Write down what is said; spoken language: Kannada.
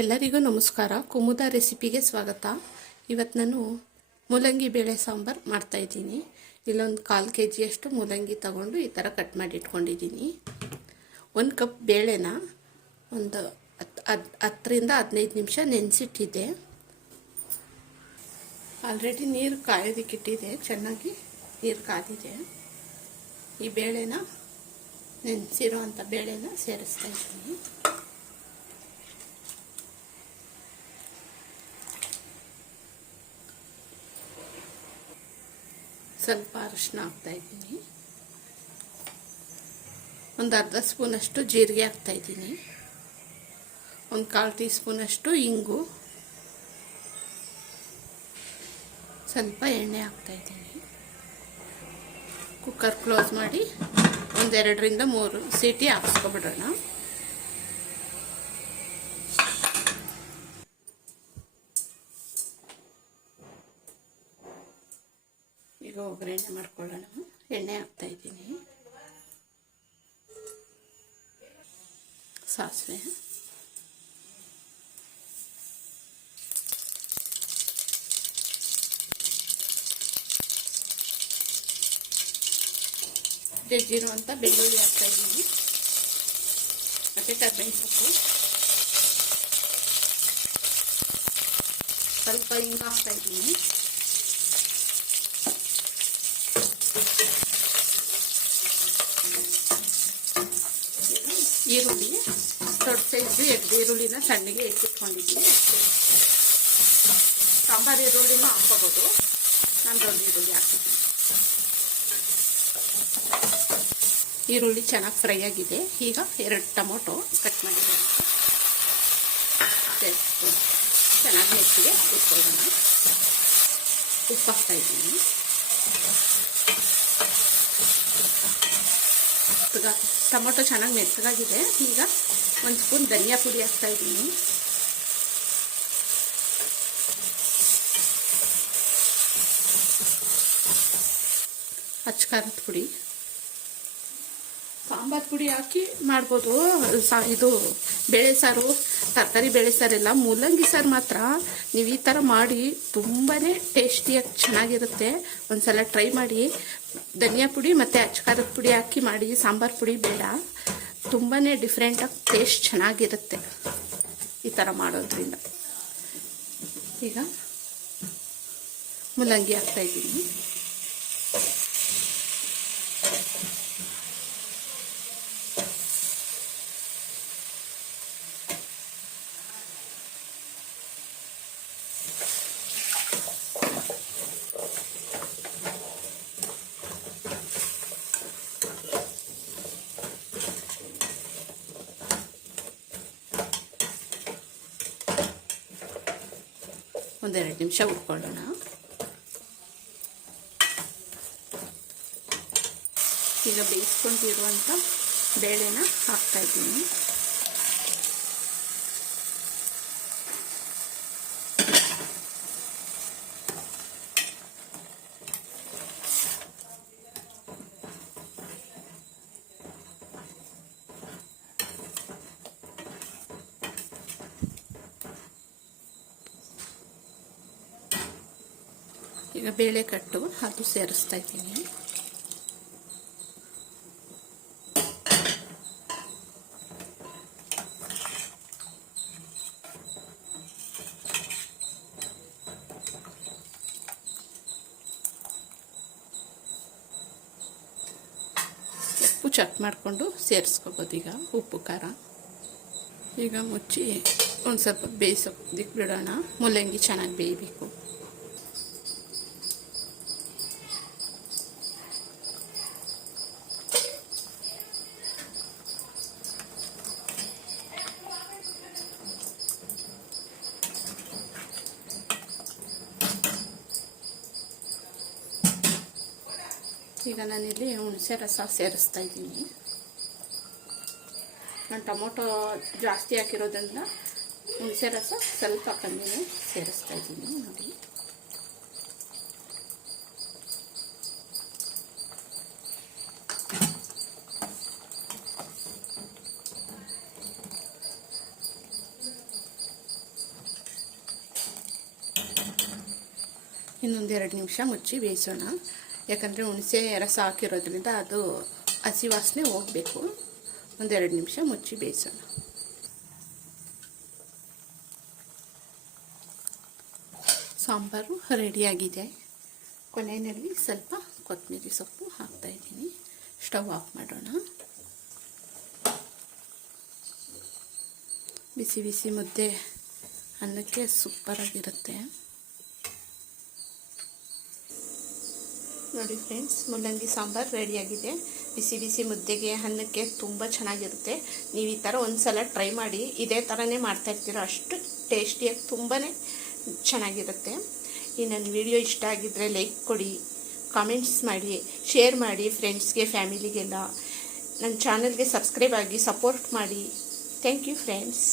ಎಲ್ಲರಿಗೂ ನಮಸ್ಕಾರ. ಕುಮುದ ರೆಸಿಪಿಗೆ ಸ್ವಾಗತ. ಇವತ್ತು ನಾನು ಮೂಲಂಗಿ ಬೇಳೆ ಸಾಂಬಾರು ಮಾಡ್ತಾಯಿದ್ದೀನಿ ಇಲ್ಲೊಂದು ಕಾಲು ಕೆ ಜಿಯಷ್ಟು ಮೂಲಂಗಿ ತಗೊಂಡು ಈ ಥರ ಕಟ್ ಮಾಡಿ ಇಟ್ಕೊಂಡಿದ್ದೀನಿ. ಒಂದು ಕಪ್ ಬೇಳೆನ ಒಂದು ಹತ್ತು ಹದ್, ಹತ್ತರಿಂದ ಹದಿನೈದು ನಿಮಿಷ ನೆನೆಸಿಟ್ಟಿದ್ದೆ ಆಲ್ರೆಡಿ ನೀರು ಕಾಯೋದಕ್ಕಿಟ್ಟಿದೆ ಚೆನ್ನಾಗಿ ನೀರು ಕಾದಿದೆ. ಈ ಬೇಳೆನ ನೆನೆಸಿರೋ ಅಂಥ ಬೇಳೆನ ಸೇರಿಸ್ತಾ ಇದ್ದೀನಿ. ಸ್ವಲ್ಪ ಅರಿಶಿನ ಹಾಕ್ತಾ ಇದ್ದೀನಿ. ಒಂದು ಅರ್ಧ ಸ್ಪೂನಷ್ಟು ಜೀರಿಗೆ ಹಾಕ್ತಾ ಇದ್ದೀನಿ. ಒಂದು ಕಾಲು ಟೀ ಸ್ಪೂನಷ್ಟು ಇಂಗು. ಸ್ವಲ್ಪ ಎಣ್ಣೆ ಹಾಕ್ತಾ ಇದ್ದೀನಿ. ಕುಕ್ಕರ್ ಕ್ಲೋಸ್ ಮಾಡಿ ಒಂದೆರಡರಿಂದ ಮೂರು ಸೀಟಿ ಹಾಕ್ಸ್ಕೊಬಿಡೋಣ. ಈಗ ಒಗ್ಗರಣೆ ಮಾಡ್ಕೊಳ್ಳೋಣ. ಎಣ್ಣೆ ಹಾಕ್ತಾ ಇದ್ದೀನಿ. ಸಾಸಿವೆ. ಅಂತ ಬೆಳ್ಳುಳ್ಳಿ ಹಾಕ್ತಾ ಇದ್ದೀನಿ. ಮತ್ತು ಕರ್ಬೇವಿನ ಸೊಪ್ಪು. ಸ್ವಲ್ಪ ಹಿಂಗ ಹಾಕ್ತಾ ಈರುಳ್ಳಿ ದೊಡ್ಡ ಸೈಜು ಎರಡು ಈರುಳ್ಳಿನ ಸಣ್ಣಗೆ ಎತ್ತಿಟ್ಕೊಂಡಿದ್ದೀನಿ. ಸಾಂಬಾರು ಈರುಳ್ಳಿನೂ ಹಾಕ್ಕೋಬೋದು. ನಾನು ದೊಡ್ಡ ಈರುಳ್ಳಿ ಹಾಕ್ತೀನಿ ಈರುಳ್ಳಿ ಚೆನ್ನಾಗಿ ಫ್ರೈ ಆಗಿದೆ. ಈಗ ಎರಡು ಟೊಮೊಟೊ ಕಟ್ ಮಾಡಿದ್ದೀನಿ. ಚೆನ್ನಾಗಿ ಹೆಚ್ಚಿಗೆ ಇಟ್ಕೊಳ್ಳೋಣ ಉಪ್ಪು ಹಾಕ್ತಾ ಇದ್ದೀನಿ. ಟೊಮೊಟೊ ಚೆನ್ನಾಗಿ ಮೆತ್ತಗಾಗಿದೆ. ಈಗ ಒಂದು ಸ್ಪೂನ್ ಧನಿಯಾ ಪುಡಿ ಹಾಕ್ತಾ ಇದ್ದೀನಿ. ಅಚ್ಕಾರದ ಪುಡಿ. ಸಾಂಬಾರು ಪುಡಿ ಹಾಕಿ ಮಾಡ್ಬೋದು. ಸಾ, ಇದು ಬೇಳೆ ಸಾರು, ತರಕಾರಿ ಬೇಳೆ ಸಾರೆಲ್ಲ ಮೂಲಂಗಿ ಸಾರು ಮಾತ್ರ. ನೀವು ಈ ಥರ ಮಾಡಿ ತುಂಬಾ ಟೇಸ್ಟಿಯಾಗಿ ಚೆನ್ನಾಗಿರುತ್ತೆ. ಒಂದ್ಸಲ ಟ್ರೈ ಮಾಡಿ. ಧನಿಯಾ ಪುಡಿ ಮತ್ತು ಅಚ್ಚಕಾರದ ಪುಡಿ ಹಾಕಿ ಮಾಡಿ, ಸಾಂಬಾರು ಪುಡಿ ಬೇಡ. ತುಂಬಾ ಡಿಫ್ರೆಂಟಾಗಿ ಟೇಸ್ಟ್ ಚೆನ್ನಾಗಿರುತ್ತೆ ಈ ಥರ ಮಾಡೋದ್ರಿಂದ. ಈಗ ಮೂಲಂಗಿ ಹಾಕ್ತಾಯಿದ್ದೀನಿ ಒಂದೆರಡು ನಿಮಿಷ ಉಟ್ಕೊಳ್ಳೋಣ. ಈಗ ಬೇಯಿಸ್ಕೊಂಡಿರುವಂಥ ಬೇಳೆನ ಹಾಕ್ತಾ ಈಗ ಬೇಳೆ ಕಟ್ಟು ಅದು ಸೇರಿಸ್ತಾ ಇದ್ದೀನಿ. ಉಪ್ಪು ಚೆಕ್ ಮಾಡಿಕೊಂಡು ಸೇರಿಸ್ಕೋಬೋದು ಈಗ, ಉಪ್ಪು, ಖಾರ. ಈಗ ಮುಚ್ಚಿ ಒಂದು ಸ್ವಲ್ಪ ಬೇಯಿಸೋದಕ್ಕೆ ಬಿಡೋಣ. ಮೂಲಂಗಿ ಚೆನ್ನಾಗಿ ಬೇಯಬೇಕು. ಈಗ ನಾನಿಲ್ಲಿ ಹುಣಸೆ ರಸ ಸೇರಿಸ್ತಾ ಇದ್ದೀನಿ. ನಾನು ಟೊಮೊಟೊ ಜಾಸ್ತಿ ಹಾಕಿರೋದ್ರಿಂದ ಹುಣಸೆ ರಸ ಸ್ವಲ್ಪ ಕಮ್ಮಿನೇ ಸೇರಿಸ್ತಾ ಇದ್ದೀನಿ ನೋಡಿ. ಇನ್ನೊಂದೆರಡು ನಿಮಿಷ ಮುಚ್ಚಿ ಬೇಯಿಸೋಣ. ಯಾಕಂದರೆ ಹುಣಸೆ ರಸ ಹಾಕಿರೋದ್ರಿಂದ ಅದು ಹಸಿ ವಾಸನೆ ಹೋಗಬೇಕು. ಒಂದೆರಡು ನಿಮಿಷ ಮುಚ್ಚಿ ಬೇಯಿಸೋಣ. ಸಾಂಬಾರು ರೆಡಿಯಾಗಿದೆ. ಕೊನೆಯಲ್ಲಿ ಸ್ವಲ್ಪ ಕೊತ್ತಂಬರಿ ಸೊಪ್ಪು ಹಾಕ್ತಾಯಿದ್ದೀನಿ ಸ್ಟವ್ ಆಫ್ ಮಾಡೋಣ. ಬಿಸಿ ಬಿಸಿ ಮುದ್ದೆ ಅನ್ನಕ್ಕೆ ಸೂಪರಾಗಿರುತ್ತೆ. ನೋಡಿ ಫ್ರೆಂಡ್ಸ್ ಮುಲ್ಲಂಗಿ ಸಾಂಬಾರು ರೆಡಿಯಾಗಿದೆ. ಬಿಸಿ ಬಿಸಿ ಮುದ್ದೆಗೆ ಅನ್ನಕ್ಕೆ ತುಂಬ ಚೆನ್ನಾಗಿರುತ್ತೆ. ನೀವು ಈ ಥರ ಒಂದು ಸಲ ಟ್ರೈ ಮಾಡಿ, ಇದೇ ಥರನೇ ಮಾಡ್ತಾಯಿರ್ತೀರೋ ಅಷ್ಟು ಟೇಸ್ಟಿಯಾಗಿ ತುಂಬಾ ಚೆನ್ನಾಗಿರುತ್ತೆ. ಈ ನನ್ನ ವಿಡಿಯೋ ಇಷ್ಟ ಆಗಿದ್ದರೆ ಲೈಕ್ ಕೊಡಿ, ಕಾಮೆಂಟ್ಸ್ ಮಾಡಿ, ಶೇರ್ ಮಾಡಿ ಫ್ರೆಂಡ್ಸ್ಗೆ, ಫ್ಯಾಮಿಲಿಗೆಲ್ಲ. ನನ್ನ ಚಾನಲ್ಗೆ ಸಬ್ಸ್ಕ್ರೈಬ್ ಆಗಿ ಸಪೋರ್ಟ್ ಮಾಡಿ. Thank you friends.